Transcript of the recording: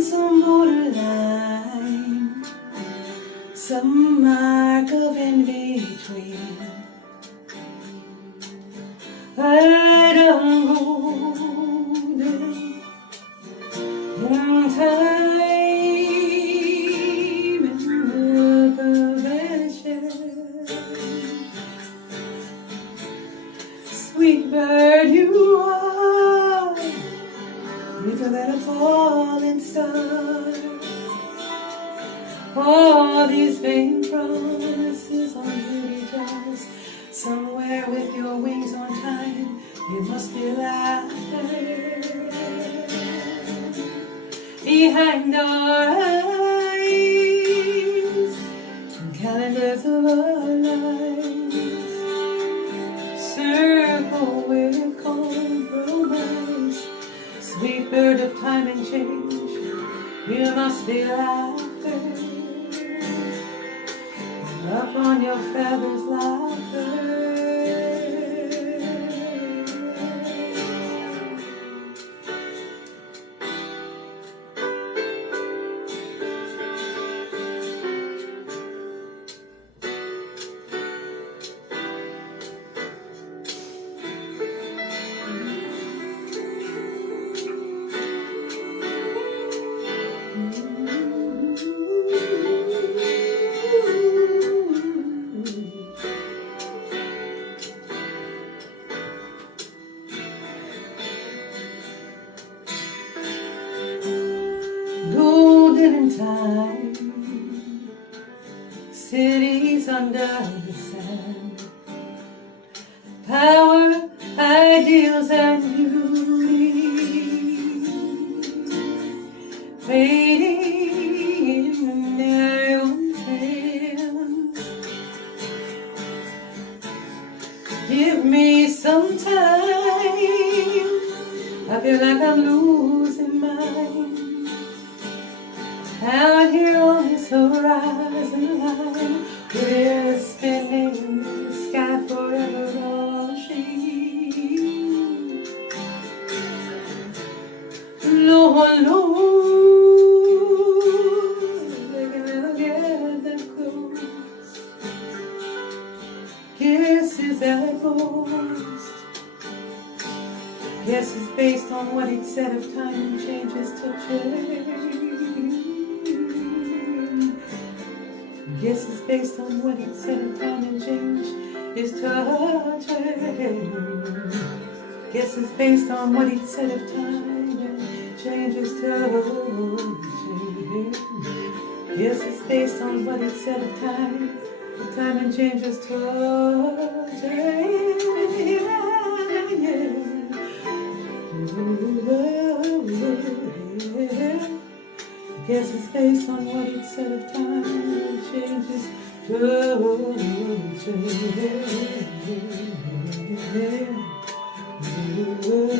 some borderline, some mark of in between. A little golden in time and look of vanishes. Sweet bird you are, little little falling star. All these vain promises on duty jars. Somewhere with your wings on time, you must be laughing. Behind our eyes, calendars of our lives circle with compromise. Sweet bird of time and change, you must be laughing. Up on your feathers laughing. Golden in time, cities under the sand, power, ideals and beauty, fading in their own hands. Give me some time, I feel like I'm losing mine. Out here on this horizon line, we're spinning the sky forever all sheen. Lord, Lord, they can never get that close. Kisses at most. Guess it's based on what he said of time and changes to change. Guess it's based on what he said of time and change is touching. Guess it's based on what he said of time and change is touching. Guess it's based on what he said of time and change is touching. Guess it's based on what it said of time and changes to change.